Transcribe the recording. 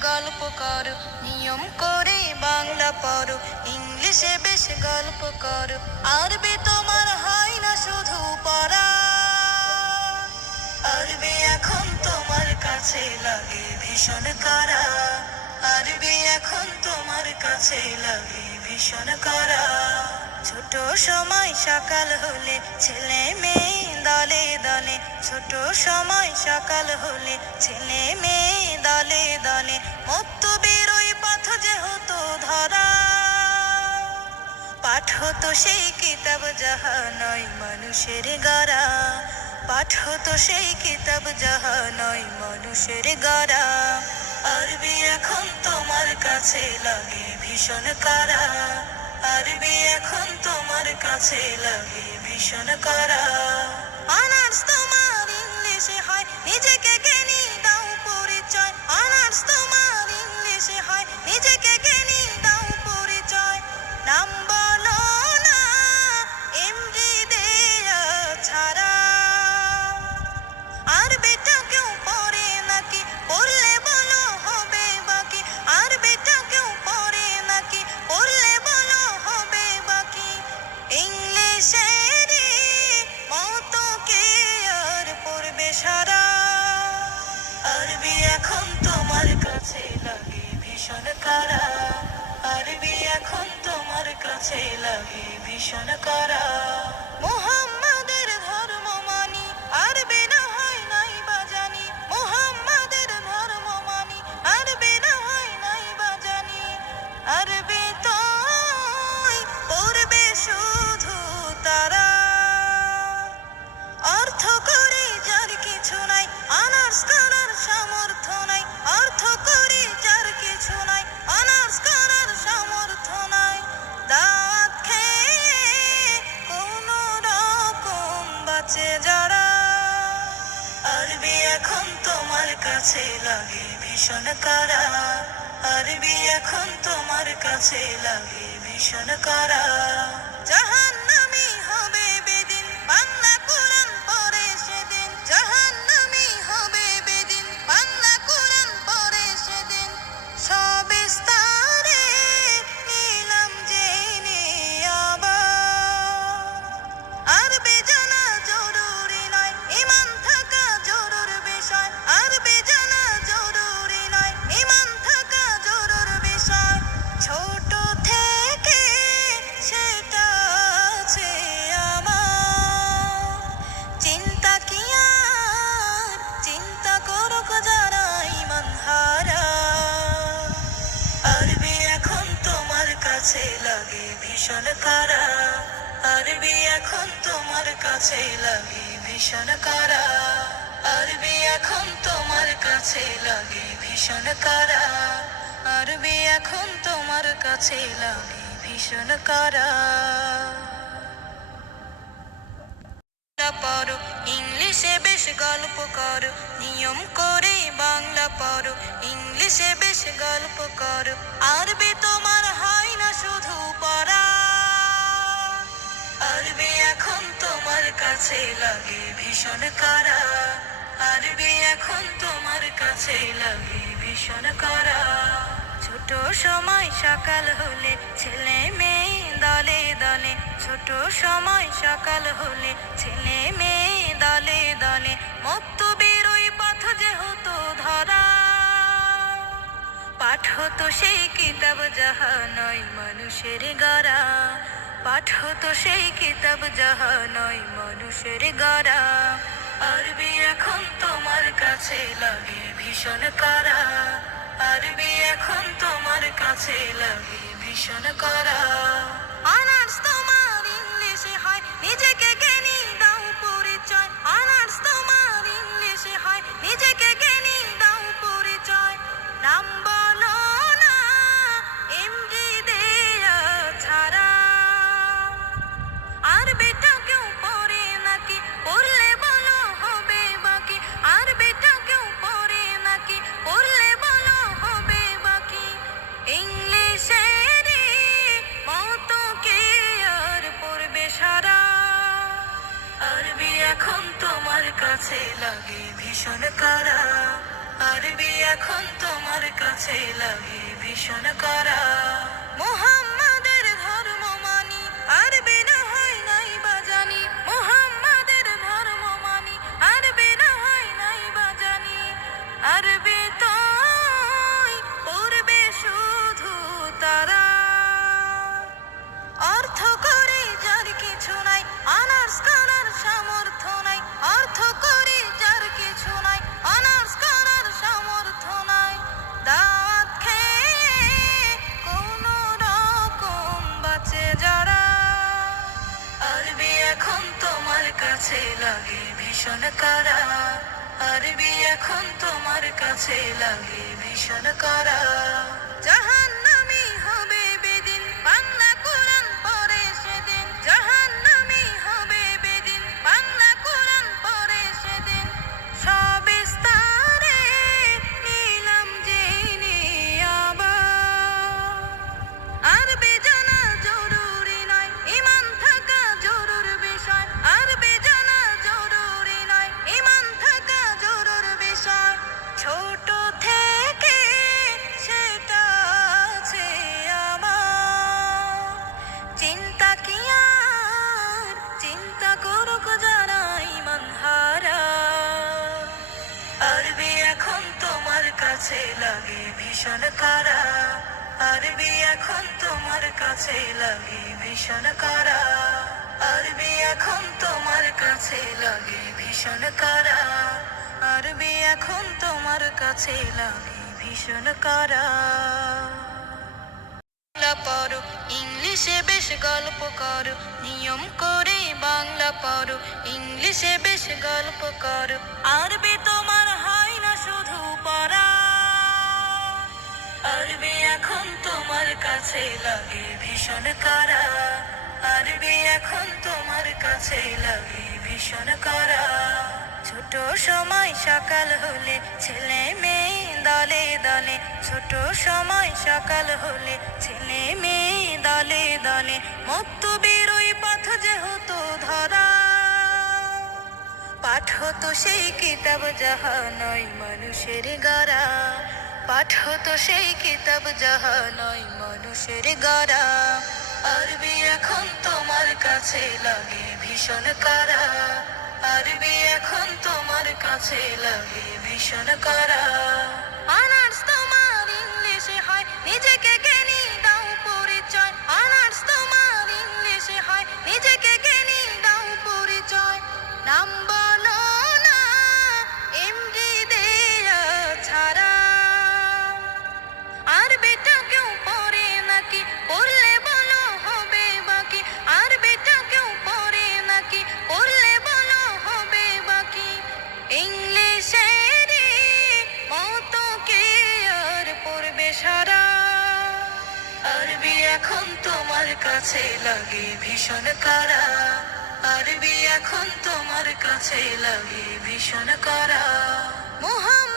গল্প করো নিয়ম করে বাংলা পড়ো ইংলিশে বেশ গল্প করো আরবি তোমার হয় না শুধু পড়া। আরবি এখন তোমার কাছে লাগে ভীষণ করা। আরবি এখন তোমার কাছে লাগে ভীষণ করা। ছোট সময় সকাল হলে ছেলে মেয়ে দলে দলে ছোট সময় সকাল হলে ছেলে মেয়ে দলে পাঠ হতো সেই কিতাব যাহা নয় মানুষের গড়া হতো সেই কিতাব যাহা নয় মানুষের গড়া আরবি এখন তোমার কাছে লাগে ভীষণ করা। আরবি এখন তোমার কাছে লাগে ভীষণ করা। অনার্স তোমার ইংলিশে হয়, নিজেকে জ্ঞানী দাও পরিচয়। অনার্স তোমার ইংলিশে হয়, নিজেকে জ্ঞানী দাও পরিচয়। নাম করা আরবি এখন তোমার কাছে লাগে ভীষণ করা। কাছে লাগে ভীষণ কারা? আরবি এখন তোমার কাছে লাগে ভীষণ কারা? জাহান ভীষণ করা আরবি এখন তোমার কাছে লাগে ভীষণ করা আরবি এখন তোমার কাছে লাগে ভীষণ করা আরবি এখন তোমার কাছে লাগে ভীষণ করা পড়ো, ইংলিশে বেশ গল্প করো। নিয়ম করে বাংলা পড়ো, ইংলিশে বেশ গল্প করো। আরবি তোমার হয় না শুধু আরবি এখন তোমার কাছে লাগে ভীষণ করা। আরবি এখন তোমার কাছে লাগে ভীষণ করা। ছোট সময় সকাল হলে ছেলে মেয়ে দলে দলে। ছোট সময় সকাল হলে ছেলে মেয়ে দলে দলে। পাঠ হতো সেই কিতাব যাহা নয় মানুষের গড়া। পাঠ তো সেই কিতাব যাহা নয় মানুষের গড়া। আরবি এখন তোমার কাছে লাগে ভীষণ করা আরবি এখন তোমার কাছে লাগে ভীষণ করা অনার্স তোমার ইংলিশে হয়, নিজেকে এখন তোমার কাছে লাগে ভীষণ কারা। আরবি এখন তোমার কাছে লাগে ভীষণ কারা। মুহাম্মাদের লাগে ভীষণ করা। আরবি এখন তোমার কাছে লাগে ভীষণ করা। জাহান্নামী কাছে লাগে ভীষণ করা আরবি এখন তোমার কাছে লাগে ভীষণ করা আরবি এখন তোমার কাছে লাগে ভীষণ করা আরবি এখন তোমার কাছে লাগে ভীষণ করা ইংলিশে বেশ গল্প করো। নিয়ম করে বাংলা পড়ো, ইংলিশে বেশ গল্প করো। আরবি তোমার আরবি এখন তোমার কাছে লাগে ভীষণ করা। আরবি এখন তোমার কাছে লাগে ভীষণ করা। ছোট সময় সকাল হলে ছেলে মেয়ে দলে দলে, ছোট সময় সকাল হলে ছেলে মেয়ে দলে দলে মুক্ত বেরোই পথ যে ধরা। পাঠ হতো সেই কিতাব যাহা নয় মানুষের গড়া। পাঠ হতো সেই কিতাব যাহা নয় মানুষের গড়া। আরবি এখন তোমার কাছে লাগে ভীষণ করা। আরবি এখন তোমার কাছে লাগে ভীষণ করা। অনার্স আরবি এখন তোমার কাছে লাগে ভীষণ করা। আরবি এখন তোমার কাছে লাগে ভীষণ করা। মুহাম্মাদের